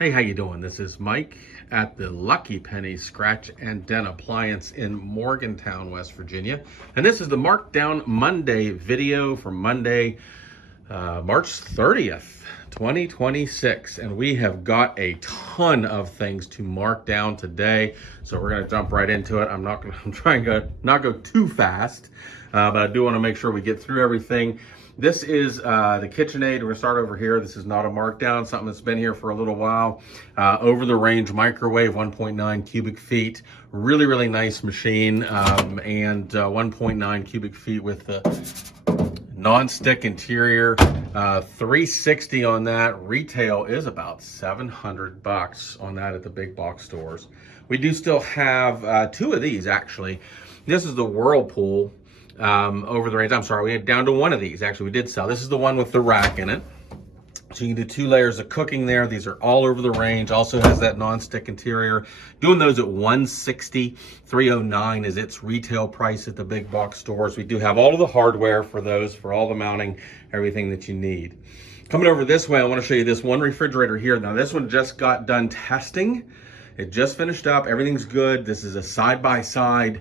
Hey, how you doing? This is Mike at the Lucky Penny Scratch and Dent Appliance in Morgantown, West Virginia. And this is the Markdown Monday video for Monday, March 30th, 2026. And we have got a ton of things to mark down today. So we're going to jump right into it. I'm trying to not go too fast, but I do want to make sure we get through everything. This is the KitchenAid. We're going to start over here. This is not a markdown, something that's been here for a little while. Over the range microwave, 1.9 cubic feet. Really, really nice machine. And 1.9 cubic feet with the non-stick interior. 360 on that. Retail is about $700 on that at the big box stores. We do still have two of these, actually. This is the Whirlpool. Over the range. I'm sorry, we had down to one of these. Actually, we did sell. This is the one with the rack in it. So you can do 2 layers of cooking there. These are all over the range. Also has that non-stick interior. Doing those at $160. $309 is its retail price at the big box stores. We do have all of the hardware for those, for all the mounting, everything that you need. Coming over this way, I want to show you this one refrigerator here. Now, this one just got done testing. It just finished up. Everything's good. This is a side-by-side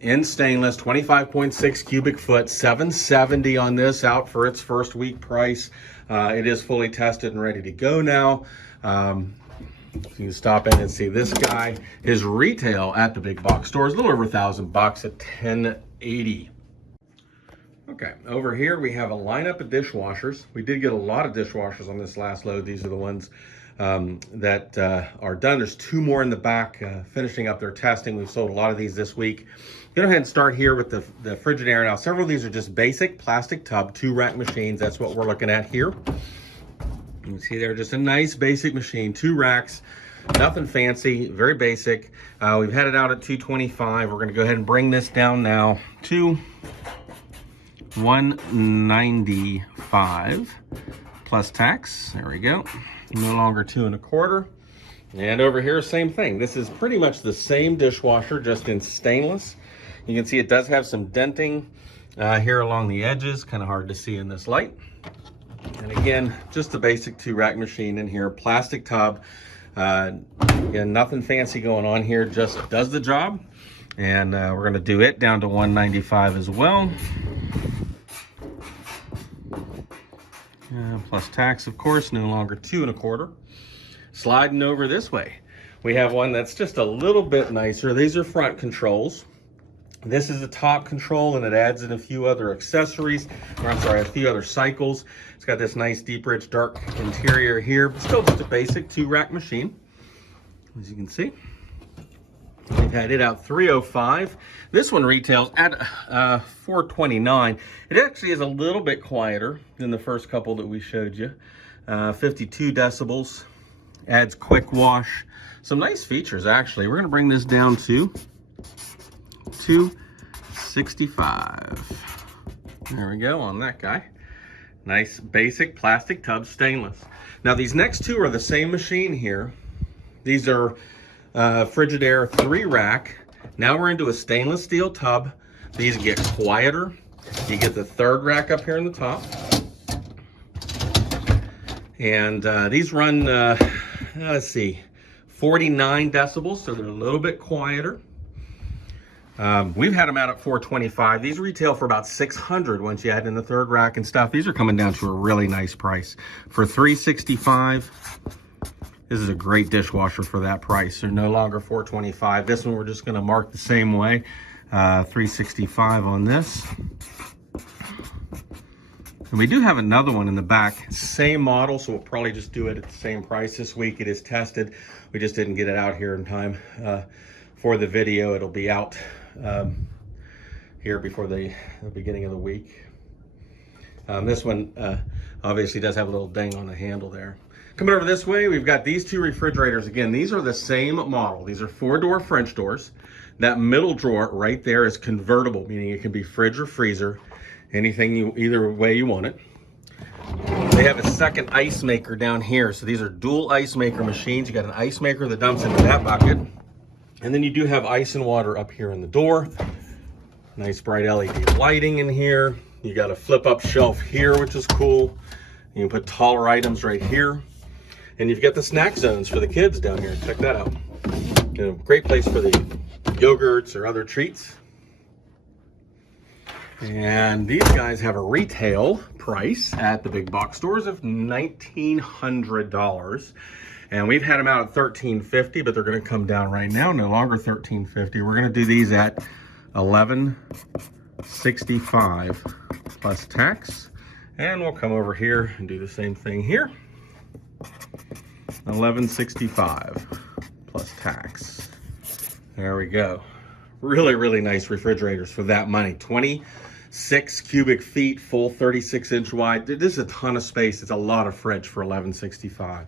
in stainless, 25.6 cubic foot, $770 on this, out for its first week price. It is fully tested and ready to go now. You can stop in and see this guy. His retail at the big box store is a little over $1,000 at $1,080. Okay, over here we have a lineup of dishwashers. We did get a lot of dishwashers on this last load. These are the ones that are done. There's 2 more in the back finishing up their testing. We've sold a lot of these this week. Go ahead and start here with the Frigidaire. Now, several of these are just basic plastic tub, 2 rack machines. That's what we're looking at here. You can see they're just a nice basic machine, 2 racks, nothing fancy, very basic. We've had it out at $225. We're gonna go ahead and bring this down now to $195 plus tax. There we go. No longer 2 1/4. And over here, same thing. This is pretty much the same dishwasher, just in stainless. You can see it does have some denting here along the edges, kind of hard to see in this light. And again, just the basic 2 rack machine in here, plastic tub. Again, nothing fancy going on here, just does the job. And we're gonna do it down to $195 as well. Plus tax, of course, no longer 2 1/4. Sliding over this way, we have one that's just a little bit nicer. These are front controls. This is a top control, and it adds in a few other accessories, or I'm sorry, a few other cycles. It's got this nice, deep, rich, dark interior here, but still just a basic 2 rack machine, as you can see. We've had it out $305. This one retails at $429. It actually is a little bit quieter than the first couple that we showed you. 52 decibels, adds quick wash. Some nice features, actually. We're going to bring this down to $265. There we go on that guy. Nice basic plastic tub, stainless. Now, these next 2 are the same machine here. These are Frigidaire 3 rack. Now we're into a stainless steel tub. These get quieter. You get the 3rd rack up here in the top. And these run, let's see, 49 decibels, so they're a little bit quieter. We've had them out at $425. These retail for about $600 once you add in the 3rd rack and stuff. These are coming down to a really nice price. For $365, this is a great dishwasher for that price. They're no longer $425. This one we're just gonna mark the same way. $365 on this. And we do have another one in the back, same model, so we'll probably just do it at the same price this week. It is tested. We just didn't get it out here in time for the video. It'll be out here before the beginning of the week. This one obviously does have a little ding on the handle there. Coming over this way, we've got these 2 refrigerators. Again, these are the same model. These are 4-door French doors. That middle drawer right there is convertible, meaning it can be fridge or freezer, either way you want it. They have a second ice maker down here. So these are dual ice maker machines. You got an ice maker that dumps into that bucket. And then you do have ice and water up here in the door. Nice bright LED lighting in here. You got a flip up shelf here, which is cool. You can put taller items right here. And you've got the snack zones for the kids down here. Check that out. You know, great place for the yogurts or other treats. And these guys have a retail price at the big box stores of $1,900. And we've had them out at $1,350, but they're going to come down right now. No longer $1,350. We're going to do these at $1,165 plus tax. And we'll come over here and do the same thing here. $1,165 plus tax. There we go. Really, really nice refrigerators for that money. 26 cubic feet, full 36-inch wide. This is a ton of space. It's a lot of fridge for $1,165.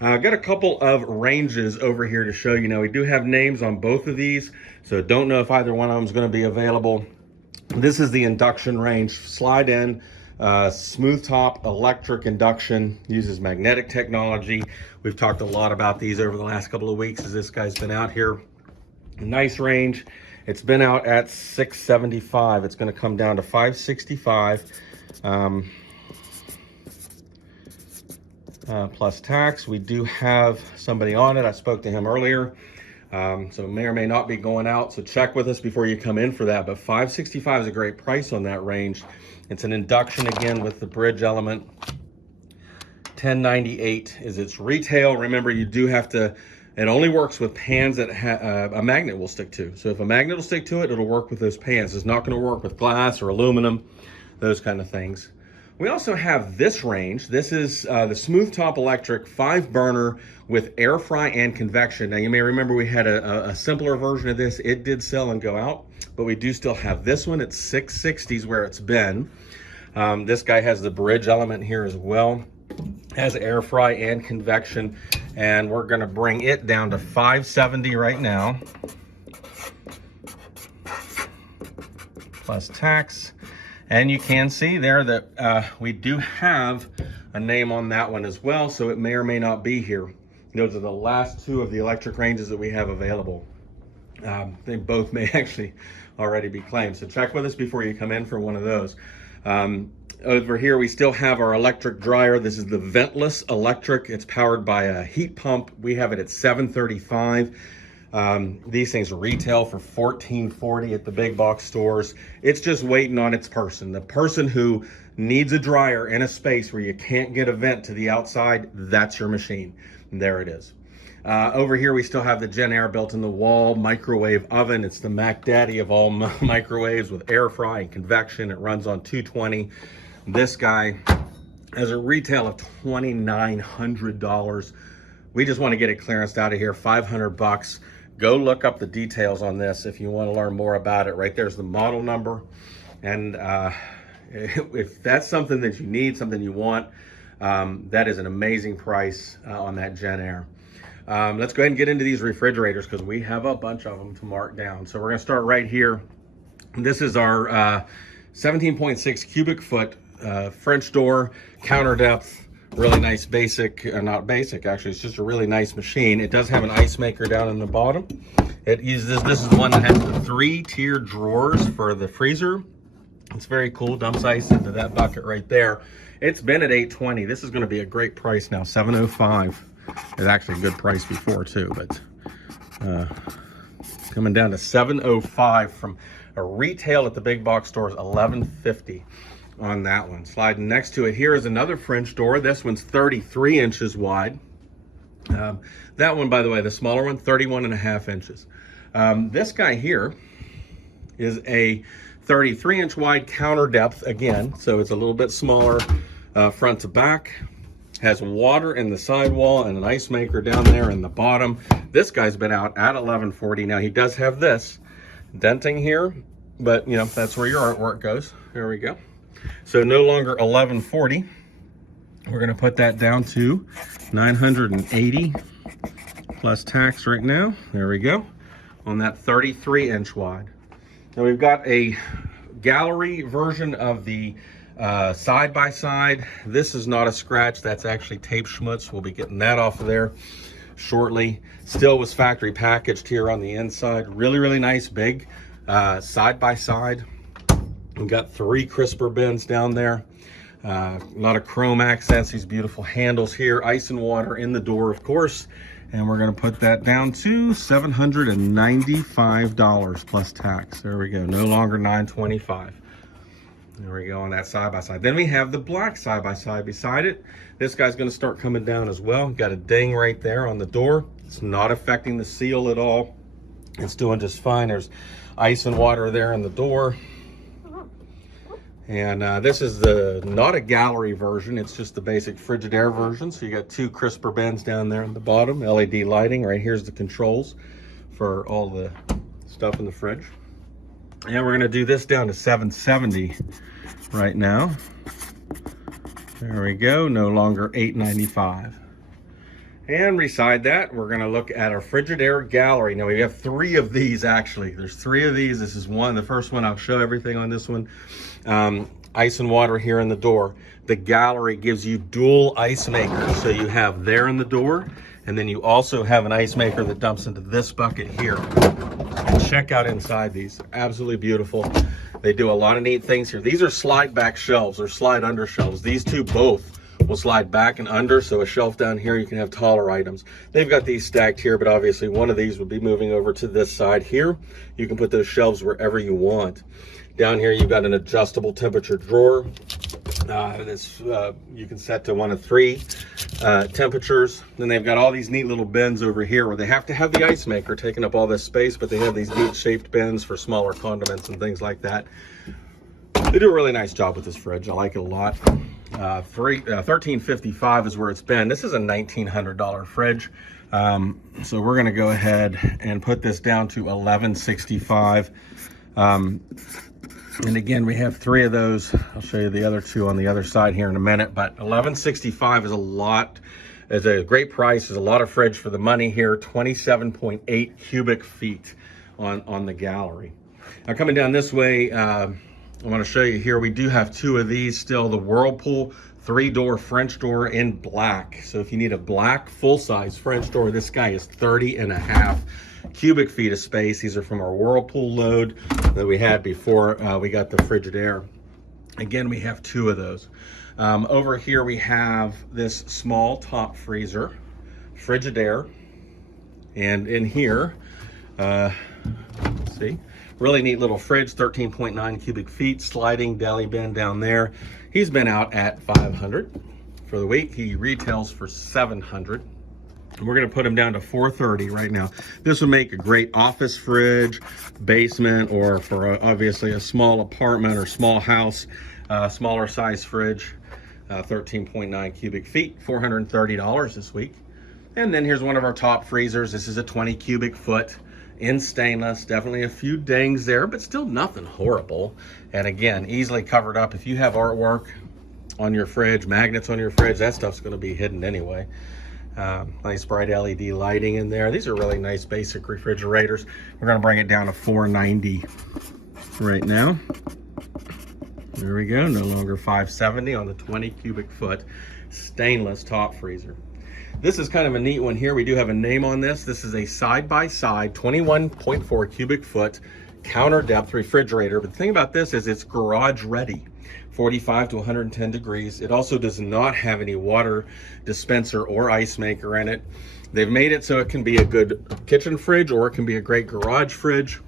I've got a couple of ranges over here to show you. Now, we do have names on both of these, so don't know if either one of them is going to be available. This is the induction range. Slide in, smooth top, electric induction, uses magnetic technology. We've talked a lot about these over the last couple of weeks as this guy's been out here. Nice range. It's been out at $675. It's going to come down to $565. Plus tax. We do have somebody on it. I spoke to him earlier, so may or may not be going out, so check with us before you come in for that. But $565 is a great price on that range. It's an induction again with the bridge element. $10.98 is its retail. Remember, you do have to, it only works with pans that a magnet will stick to. So if a magnet will stick to it, it'll work with those pans. It's not going to work with glass or aluminum, those kind of things. We also have this range. This is the smooth top electric 5-burner with air fry and convection. Now, you may remember we had a simpler version of this. It did sell and go out, but we do still have this one. It's $660 where it's been. This guy has the bridge element here as well. Has air fry and convection, and we're gonna bring it down to $570 right now, plus tax. And you can see there that we do have a name on that one as well, so it may or may not be here. Those are the last two of the electric ranges that we have available. They both may actually already be claimed, so check with us before you come in for one of those. Over here, we still have our electric dryer. This is the ventless electric. It's powered by a heat pump. We have it at $735. These things retail for $1440 at the big box stores. It's just waiting on its person. The person who needs a dryer in a space where you can't get a vent to the outside, that's your machine. And there it is. Over here, we still have the Gen Air built in the wall microwave oven. It's the Mac Daddy of all microwaves with air fry and convection. It runs on 220. This guy has a retail of $2,900. We just want to get it clearanced out of here, $500. Go look up the details on this if you want to learn more about it. Right there's the model number. And if that's something that you need, something you want, that is an amazing price on that Gen Air. Let's go ahead and get into these refrigerators because we have a bunch of them to mark down. So we're going to start right here. This is our 17.6 cubic foot French door, counter depth, really nice basic, not basic actually, it's just a really nice machine. It does have an ice maker down in the bottom. It uses, this is the one that has the 3-tier drawers for the freezer. It's very cool, dumps ice into that bucket right there. It's been at $820. This is going to be a great price now, $705. It's actually a good price before too, but coming down to $705 from a retail at the big box stores, $1150 on that one. Sliding next to it here is another French door. This one's 33 inches wide. That one, by the way, the smaller one, 31.5 inches. This guy here is a 33-inch wide counter depth again, so it's a little bit smaller front to back. Has water in the sidewall and an ice maker down there in the bottom. This guy's been out at $1140. Now he does have this denting here, but you know, that's where your artwork goes. There we go. So no longer $1140. We're gonna put that down to $980 plus tax right now. There we go, on that 33-inch wide. Now we've got a gallery version of the side-by-side. This is not a scratch, that's actually tape schmutz. We'll be getting that off of there shortly. Still was factory packaged here on the inside. Really, really nice, big side-by-side. We've got 3 crisper bins down there. A lot of chrome accents, these beautiful handles here, ice and water in the door, of course. And we're going to put that down to $795 plus tax. There we go. No longer $925. There we go on that side-by-side. Then we have the black side-by-side beside it. This guy's going to start coming down as well. Got a ding right there on the door. It's not affecting the seal at all. It's doing just fine. There's ice and water there in the door. And this is not a gallery version, it's just the basic Frigidaire version. So you got two crisper bends down there on the bottom, LED lighting. Right here's the controls for all the stuff in the fridge. And we're gonna do this down to $770 right now. There we go, no longer $895. And beside that, we're gonna look at our Frigidaire gallery. Now we have three of these actually. There's three of these. This is one, the first one. I'll show everything on this one. Ice and water here in the door. The gallery gives you dual ice makers. So you have there in the door, and then you also have an ice maker that dumps into this bucket here. And check out inside these, absolutely beautiful. They do a lot of neat things here. These are slide back shelves or slide under shelves. These two both will slide back and under, so a shelf down here you can have taller items. They've got these stacked here, but obviously one of these would be moving over to this side here. You can put those shelves wherever you want. Down here you've got an adjustable temperature drawer. You can set to one of three temperatures. Then they've got all these neat little bins over here where they have to have the ice maker taking up all this space, but they have these neat shaped bins for smaller condiments and things like that. They do a really nice job with this fridge. I like it a lot. $1355 is where it's been. This is a $1,900 fridge. So we're gonna go ahead and put this down to $1,165. And again, we have three of those. I'll show you the other two on the other side here in a minute, but $1,165 is a lot, is a great price. Is a lot of fridge for the money here. 27.8 cubic feet on the gallery. Now coming down this way, I want to show you here, we do have two of these still, the Whirlpool 3-door French door in black. So if you need a black full-size French door, this guy is 30.5 cubic feet of space. These are from our Whirlpool load that we had before we got the Frigidaire. Again, we have two of those. Over here we have this small top freezer, Frigidaire. And in here, see, really neat little fridge, 13.9 cubic feet, sliding deli bin down there. He's been out at $500 for the week. He retails for $700. And we're gonna put him down to $430 right now. This would make a great office fridge, basement, or for obviously a small apartment or small house, smaller size fridge. 13.9 cubic feet, $430 this week. And then here's one of our top freezers. This is a 20 cubic foot in stainless. Definitely a few dings there, but still nothing horrible. And again, easily covered up. If you have artwork on your fridge, magnets on your fridge, that stuff's gonna be hidden anyway. Nice bright LED lighting in there. These are really nice basic refrigerators. We're gonna bring it down to $490 right now. There we go, no longer $570 on the 20 cubic foot stainless top freezer. This is kind of a neat one here. We do have a name on this. This is a side-by-side 21.4 cubic foot counter depth refrigerator. But the thing about this is it's garage ready, 45 to 110 degrees. It also does not have any water dispenser or ice maker in it. They've made it so it can be a good kitchen fridge or it can be a great garage fridge.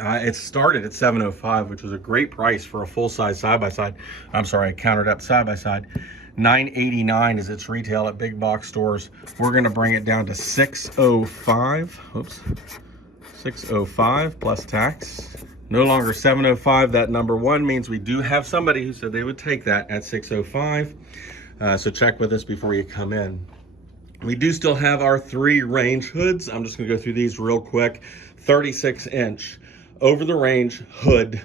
It started at $705, which was a great price for a full-size side-by-side. I'm sorry, a counter depth side-by-side. $989 is its retail at big box stores. We're gonna bring it down to $605. Oops, $605 plus tax. No longer $705. That number one means we do have somebody who said they would take that at $605. So check with us before you come in. We do still have our 3 range hoods. I'm just gonna go through these real quick. 36-inch over the range hood,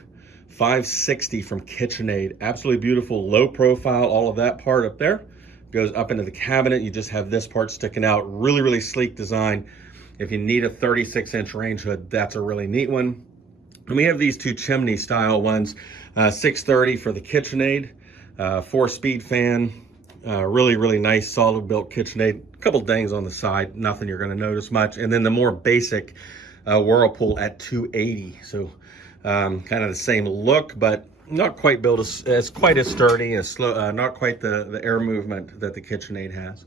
560 from KitchenAid. Absolutely beautiful, low profile, all of that part up there goes up into the cabinet. You just have this part sticking out. Really, really sleek design. If you need a 36-inch range hood, that's a really neat one. And we have these 2 chimney style ones, 630 for the KitchenAid, 4-speed fan, really, really nice solid built KitchenAid. A couple dings on the side, nothing you're gonna notice much. And then the more basic Whirlpool at 280. So kind of the same look, but Not quite built as quite as sturdy, as slow, not quite the air movement that the KitchenAid has.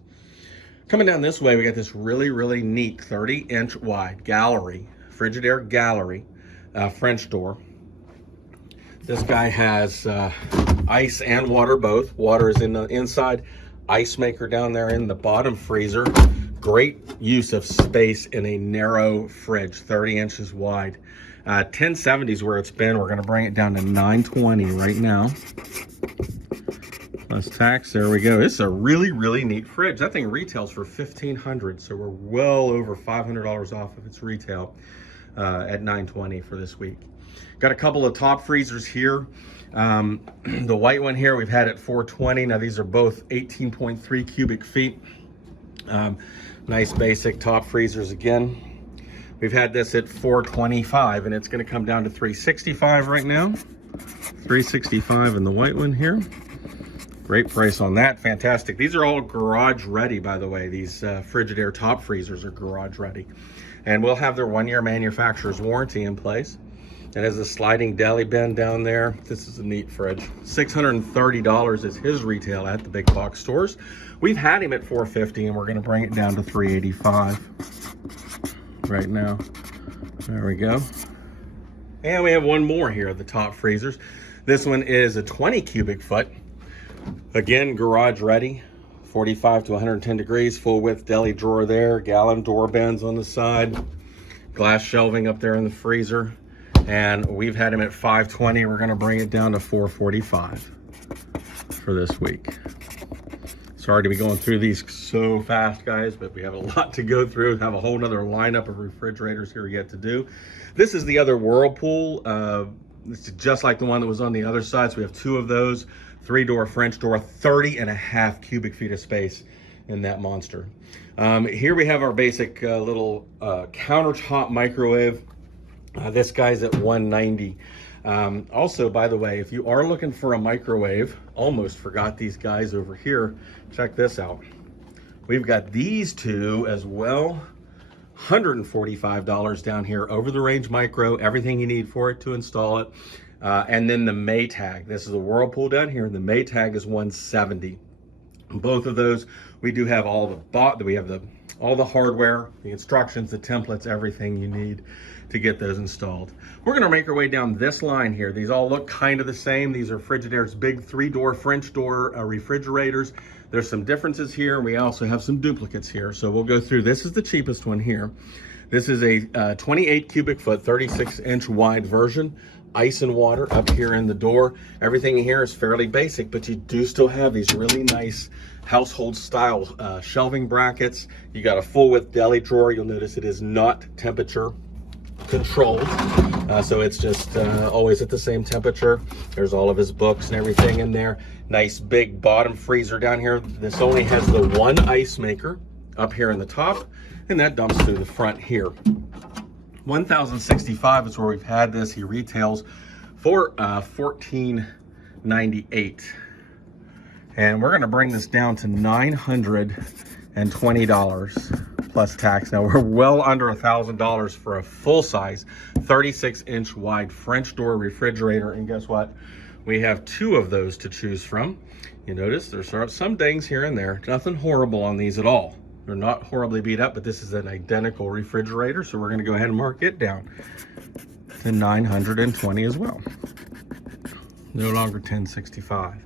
Coming down this way, we got this really neat 30-inch wide gallery, Frigidaire gallery, French door. This guy has ice and water both. Water is in the inside, ice maker down there in the bottom freezer. Great use of space in a narrow fridge, 30 inches wide. 1070 is where it's been. We're going to bring it down to 920 right now. Plus tax, there we go. This is a really neat fridge. That thing retails for $1,500, so we're well over $500 off of its retail at 920 for this week. Got a couple of top freezers here. The white one here, we've had at 420. Now these are both 18.3 cubic feet. Nice basic top freezers again. We've had this at 425, and it's going to come down to 365 right now. 365 in the white one here. Great price on that. Fantastic. These are all garage ready, by the way. These Frigidaire top freezers are garage ready. And we'll have their 1-year manufacturer's warranty in place. It has a sliding deli bin down there. This is a neat fridge. $630 is his retail at the big box stores. We've had him at $450, and we're going to bring it down to $385 right now. There we go. And we have one more here of the top freezers. This one is a 20 cubic foot. Again, garage ready. 45 to 110 degrees, full width deli drawer there, gallon door bends on the side, glass shelving up there in the freezer. And we've had him at 520. We're going to bring it down to 445 for this week. Sorry to be going through these so fast, guys, but we have a lot to go through. Have a whole nother lineup of refrigerators here yet to do. This is the other Whirlpool. This is just like the one that was on the other side. So we have 2 of those, 3-door French door, 30.5 cubic feet of space in that monster. Here we have our basic little countertop microwave. This guy's at 190. Also, by the way, if you are looking for a microwave, almost forgot these guys over here. Check this out. We've got these 2 as well. $145 down here, over the range micro, everything you need for it to install it. And then the Maytag. This is a Whirlpool down here. The Maytag is 170. Both of those, we do have all the hardware, the instructions, the templates, everything you need to get those installed. We're going to make our way down this line here. These all look kind of the same. These are Frigidaire's big 3-door French door refrigerators. There's some differences here. We also have some duplicates here. So we'll go through. This is the cheapest one here. This is a 28 cubic foot, 36-inch wide version. Ice and water up here in the door. Everything here is fairly basic, but you do still have these really nice household style shelving brackets. You got a full width deli drawer. You'll notice it is not temperature controlled, so it's just always at the same temperature. There's all of his books and everything in there. Nice big bottom freezer down here. This only has the 1 ice maker up here in the top, and that dumps through the front here. 1,065 is where we've had this. He retails for $1,498, and we're going to bring this down to $920 plus tax. Now we're well under $1,000 for a full-size 36-inch wide French door refrigerator, and guess what? We have 2 of those to choose from. You notice there's some dings here and there. Nothing horrible on these at all. They're not horribly beat up, but this is an identical refrigerator, so we're going to go ahead and mark it down to $920 as well. No longer $1,065.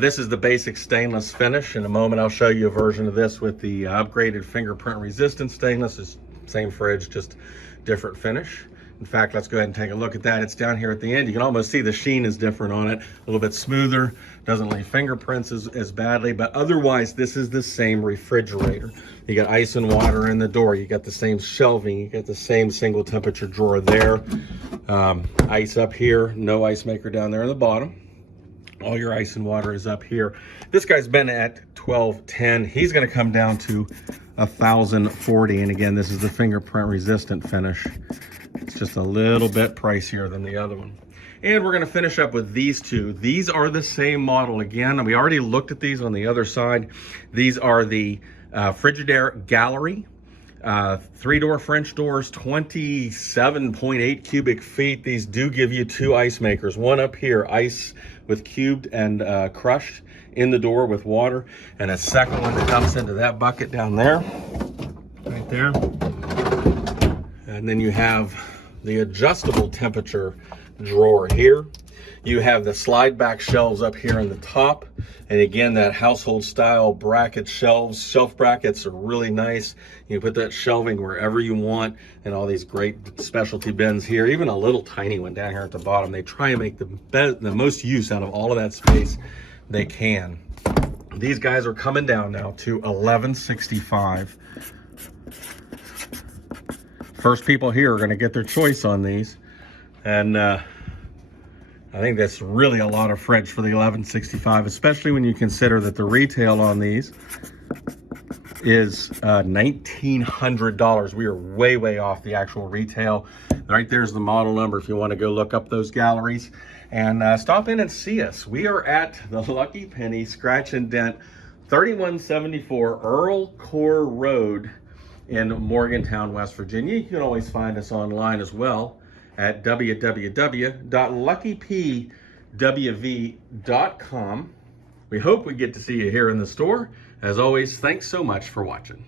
This is the basic stainless finish. In a moment, I'll show you a version of this with the upgraded fingerprint resistant stainless. It's same fridge, just different finish. In fact, let's go ahead and take a look at that. It's down here at the end. You can almost see the sheen is different on it, a little bit smoother, doesn't leave fingerprints as badly, but otherwise this is the same refrigerator. You got ice and water in the door. You got the same shelving. You got the same single temperature drawer there. Ice up here, no ice maker down there in the bottom. All your ice and water is up here. This guy's been at $1,210. He's gonna come down to $1,040. And again, this is the fingerprint resistant finish. It's just a little bit pricier than the other one. And we're going to finish up with these 2. These are the same model again. We already looked at these on the other side. These are the Frigidaire Gallery 3-door French doors, 27.8 cubic feet. These do give you 2 ice makers. One up here, ice with cubed and crushed in the door with water, and a second one that comes into that bucket down there, right there. And then you have the adjustable temperature drawer here. You have the slide back shelves up here in the top. And again, that household style bracket shelves. Shelf brackets are really nice. You put that shelving wherever you want, and all these great specialty bins here, even a little tiny one down here at the bottom. They try and make the most use out of all of that space they can. These guys are coming down now to $11.65. First people here are gonna get their choice on these. And I think that's really a lot of fridge for the $11.65, especially when you consider that the retail on these is $1,900. We are way, way off the actual retail. Right there's the model number if you want to go look up those galleries. And stop in and see us. We are at the Lucky Penny Scratch and Dent, 3174 Earl Core Road in Morgantown, West Virginia. You can always find us online as well at www.LuckyPennyWV.com. We hope we get to see you here in the store. As always, thanks so much for watching.